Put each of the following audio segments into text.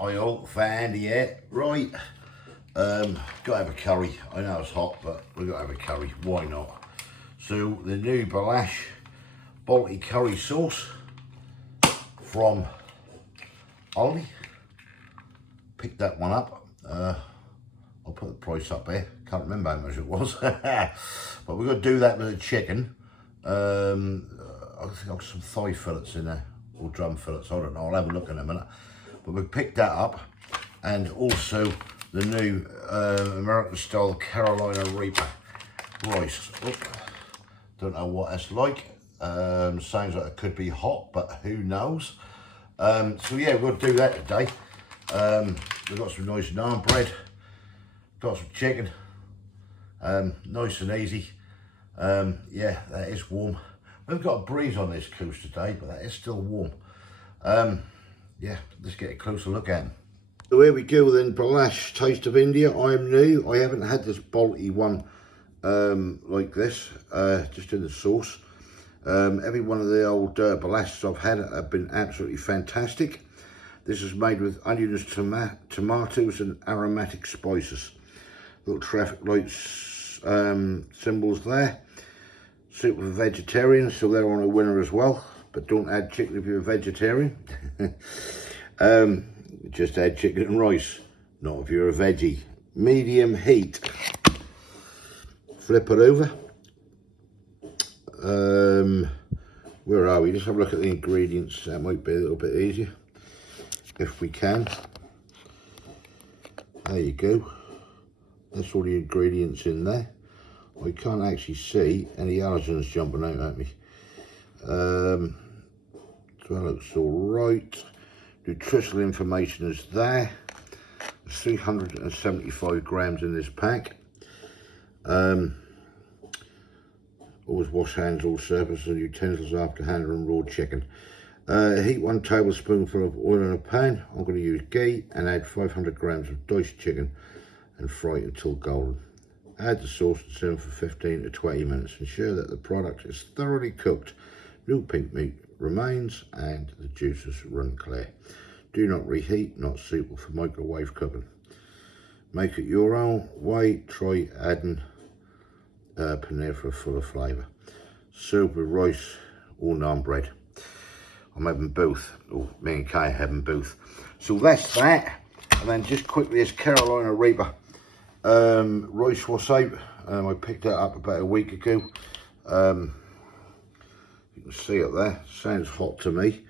oil, fan, yeah, right. Gotta have a curry. I know it's hot, but we gotta have a curry. Why not? So the new Bilash Balti curry sauce from Aldi. Picked that one up. I'll put the price up there. Can't remember how much it was. But we're gonna do that with the chicken. I think I've got some thigh fillets in there, or drum fillets. I don't know. I'll have a look in a minute. But we picked that up, and also the new American style Carolina Reaper rice. Oh, don't know what that's like. Sounds like it could be hot, but who knows? So yeah, we're going to do that today. We've got some nice naan bread, got some chicken, nice and easy. Yeah, that is warm. We've got a breeze on this coast today, but that is still warm. Yeah, let's get a closer look at them. So here we go then, Bilash Taste of India. I'm new. I haven't had this Balti one like this, just in the sauce. Every one of the old Bilashes I've had have been absolutely fantastic. This is made with onions, tomatoes and aromatic spices. Little traffic lights symbols there. Soup for vegetarians, so they're on a winner as well. But don't add chicken if you're a vegetarian. Just add chicken and rice, not if you're a veggie. Medium heat. Flip it over. Where are we? Just have a look at the ingredients. That might be a little bit easier, if we can. There you go. That's all the ingredients in there. I can't actually see any allergens jumping out at me. So that looks all right. Nutritional information is there. There's 375 grams in this pack. Always wash hands, all surfaces and utensils after handling raw chicken. Heat 1 tablespoonful of oil in a pan. I'm going to use ghee and add 500 grams of diced chicken and fry it until golden. Add the sauce and simmer for 15 to 20 minutes. Ensure that the product is thoroughly cooked. No pink meat remains and the juices run clear. Do not reheat, not suitable for microwave cooking. Make it your own way. Try adding paneer for a fuller flavour. Serve with rice or naan bread. I'm having both, or me and Kay are having both. So that's that. And then just quickly, this Carolina Reaper rice was out. I picked that up about a week ago. You can see it there. Sounds hot to me.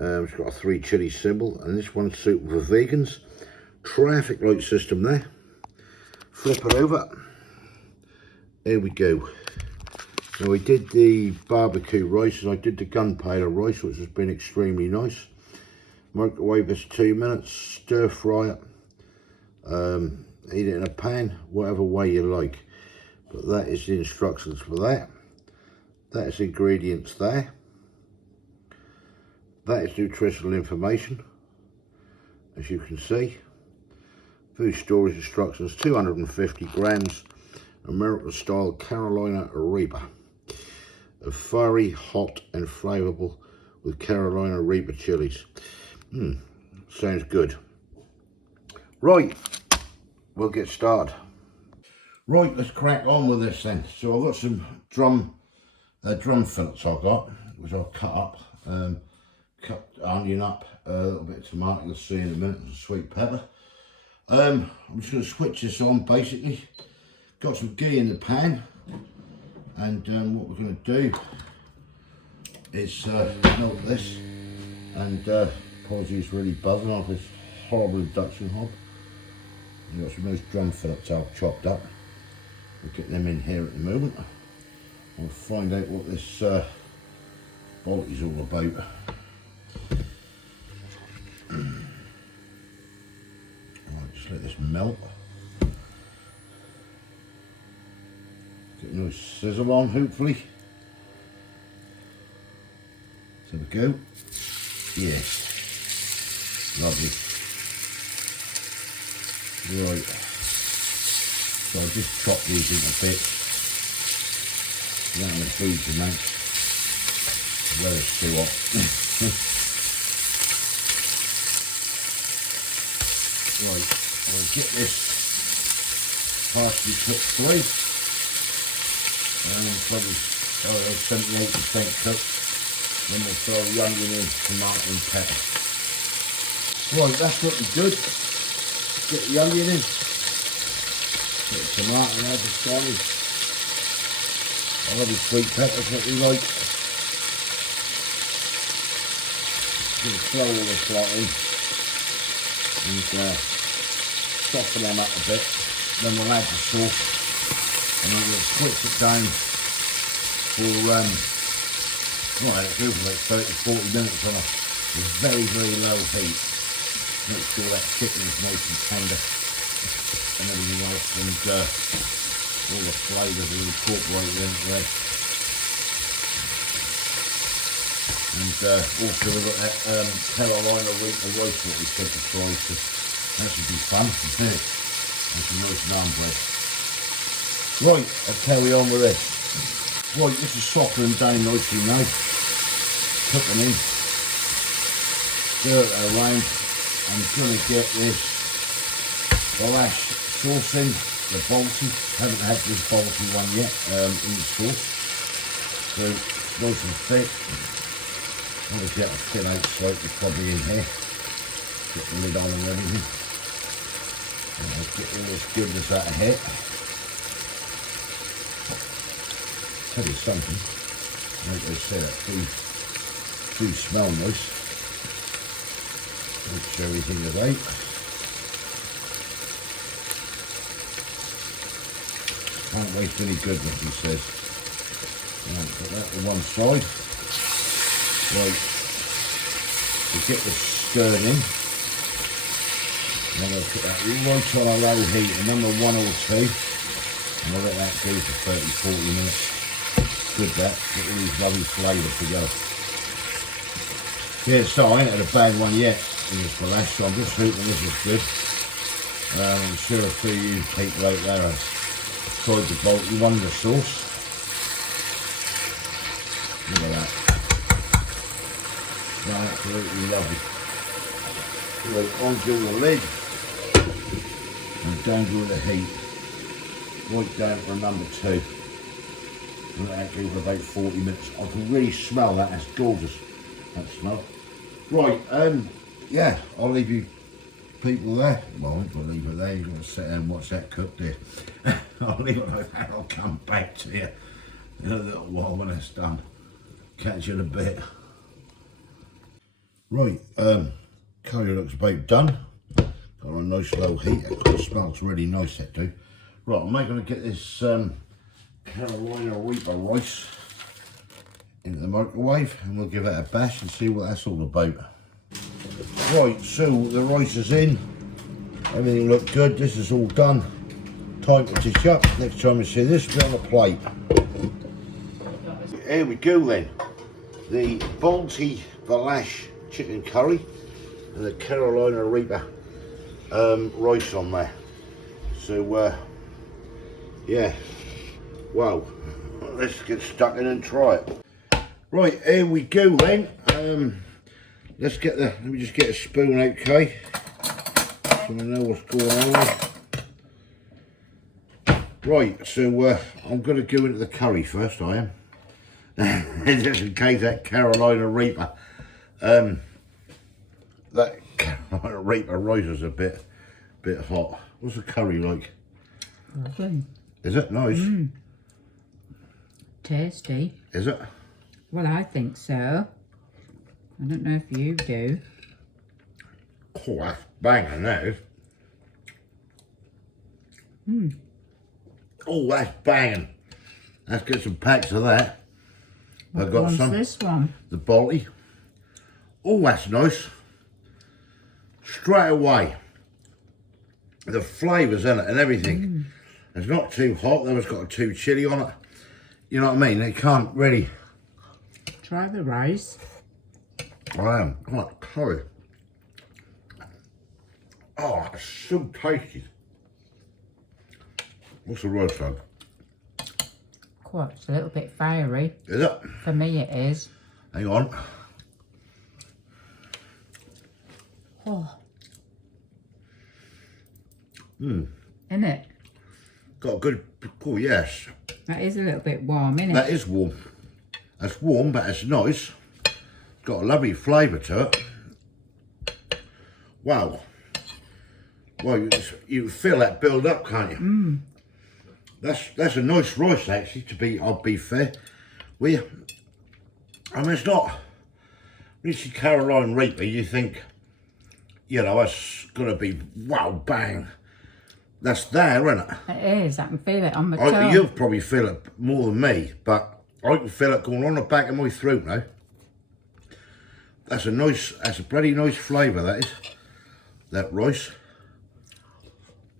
It's got a 3 chili symbol, and this one's suitable for vegans. Traffic light system there. Flip it over. There we go. Now I did the barbecue rice and I did the gunpowder rice, which has been extremely nice. Microwave this 2 minutes, stir fry it, eat it in a pan, whatever way you like. But that is the instructions for that. That is ingredients there. That is nutritional information, as you can see. Food storage instructions, 250 grams, American style Carolina Reaper. A fiery, hot and flavourable with Carolina Reaper chilies. Sounds good. Right, we'll get started. Right, let's crack on with this then. So I've got some drum fillets I've got, which I'll cut up. Cut the onion up, a little bit of tomato, you'll see in a minute, and sweet pepper. I'm just going to switch this on basically. Got some ghee in the pan, and what we're going to do is melt this, and apologies really buzzing off this horrible induction hob. You've got some nice drum fillets I've chopped up. We'll get them in here at the moment. We'll find out what this Balti's all about. Right, just let this melt. Get a nice sizzle on, hopefully. There we go. Yes. Lovely. Right. So I'll just chop these into bits. Not in a huge amount. Let it stew up. Right, we'll get this partially cooked through. And probably 78% cooked. Then we'll throw the onion in, tomato and pepper. Right, that's looking good. Get the onion in. Get the tomato and add the sliced. I love the sweet peppers that we like. Just throw all this lot in and soften them up a bit. Then we'll add the sauce and then we'll switch it down for well, it'll do for like 30-40 minutes on a very, very low heat. Make sure that chicken is nice and tender and everything else, and all the flavours are incorporated into there. And also we've got that Carolina Reaper roast that we said to try, so that should be fun. That's some nice naan bread. Right, I'll carry on with this. Right, this is softening down nicely now. Cooking in. Stir it around. I'm going to get this Bilash sauce in, the Balti. Haven't had this Balti one yet in the sauce. So nice and thick. Obviously that'll thin out slightly probably in here. Get the lid on and everything. And I'll get all this goodness out of here. Tell you something, like they say, that food smell nice. Don't show everything about. Can't waste any goodness, he says. Right, put that to one side. Right, we'll get this stirred in. And then I'll put that right on a low heat, a number 1 or 2. And I'll let that go for 30-40 minutes. Good that, get all these lovely flavours together. Yeah, so I ain't had a bad one yet in this Bilash, so I'm just hoping this is good. I'm sure a few of you people out there have tried the Balti one, the sauce. Look at that. Absolutely lovely. Right, onto the lid and down to the heat. Right down for number 2. Let that go for about 40 minutes. I can really smell that. That's gorgeous. That smell. Right, yeah, I'll leave you people there. Well, I won't leave it there. You've got to sit there and watch that cook there. I'll leave it like that. I'll come back to you in a little while when it's done. Catch you in a bit. Right, curry looks about done. Got on a nice low heat. It smells really nice, that do. Right, I'm going to get this Carolina Reaper rice into the microwave and we'll give it a bash and see what that's all about. Right, so the rice is in. Everything looked good. This is all done. Time to dish up. Next time you see this, be on the plate. Here we go then. The Balti Bilash chicken curry and the Carolina Reaper rice on there. So yeah, wow, let's get stuck in and try it. Right, here we go then. Let me just get a spoon, okay, so I know what's going on there. Right, so I'm going to go into the curry first, I am. Just in case that Carolina Reaper rice is a bit hot. What's the curry like? Lovely. Is it nice? Tasty. Is it? Well, I think so. I don't know if you do. Oh, that's banging, that is. Oh, that's banging. Let's get some packs of that. I've got some. This one? The Balti. Oh, that's nice. Straight away. The flavours in it and everything. It's not too hot, though it's got too chilly on it. You know what I mean? They can't really. Try the rice. I am. Oh, that curry. Oh, it's so tasty. What's the rice like? Quite, it's a little bit fiery. Is it? For me it is. Hang on. Oh. Isn't it? Got a good, oh yes. That is a little bit warm, isn't it? That is warm. That's warm, but it's nice. Got a lovely flavour to it. Wow. Well, you feel that build up, can't you? That's a nice rice, actually. I'll be fair. I mean, it's not. When you see Carolina Reaper, you think, you know, that's gonna be wow, bang. That's there, isn't it? It is. I can feel it on my tongue. You'll probably feel it more than me, but I can feel it going on the back of my throat now. That's a pretty nice flavour, that is. That rice.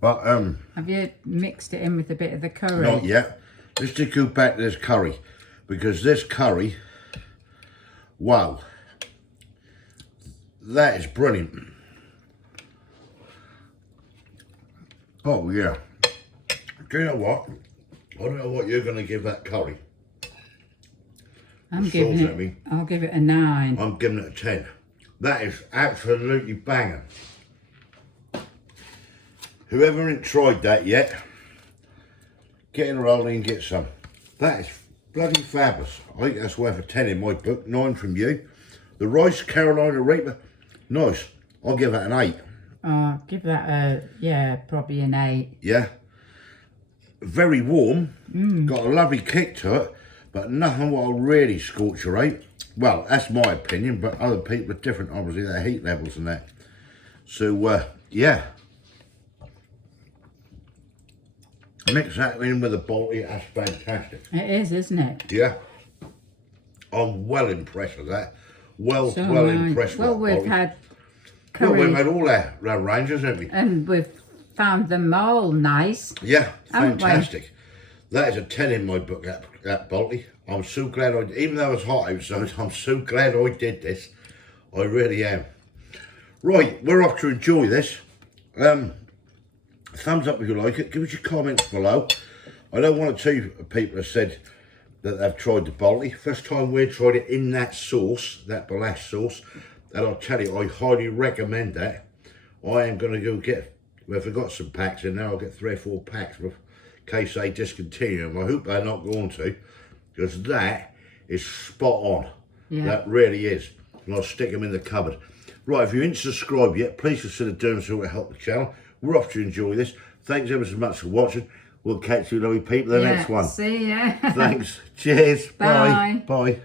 But have you mixed it in with a bit of the curry? not yet. Let's just go back to this curry, because this curry, wow, that is brilliant. Oh yeah. Do you know what? I don't know what you're going to give that curry. I'll give it a 9. I'm giving it a 10. That is absolutely banging. Whoever ain't tried that yet, get in a Aldi and get some. That is bloody fabulous. I think that's worth a 10 in my book. 9 from you. The rice Carolina Reaper, nice. I'll give that an 8. Oh, give that probably an 8. Yeah. Very warm. Got a lovely kick to it, but nothing what'll really scorch your 8. Well, that's my opinion, but other people are different, obviously, their heat levels and that. So, yeah. Mix that in with the Balti, that's fantastic. It is, isn't it? Yeah. I'm well impressed with that. Well So am I. impressed with Well, that we've Balti. had Well, curry we've had all our ranges, haven't we? and we've found them all nice. Yeah, Haven't we? fantastic. That is a 10 in my book, that Balti. I'm so glad even though it's hot outside, I'm so glad I did this. I really am. Right, we're off to enjoy this. Thumbs up if you like it. Give us your comments below. I know 1 or 2 people have said that they've tried the Balti. First time we tried it in that sauce, that Bilash sauce. And I'll tell you, I highly recommend that. I am going to go get, well, if I've got some packs in there, I'll get 3 or 4 packs in case they discontinue them. I hope they're not going to, because that is spot on. Yeah. That really is. And I'll stick them in the cupboard. Right, if you ain't subscribed yet, please consider doing so to help the channel. We're off to enjoy this. Thanks ever so much for watching. We'll catch you lovely people in the next one. See ya. Thanks. Cheers. Bye. Bye.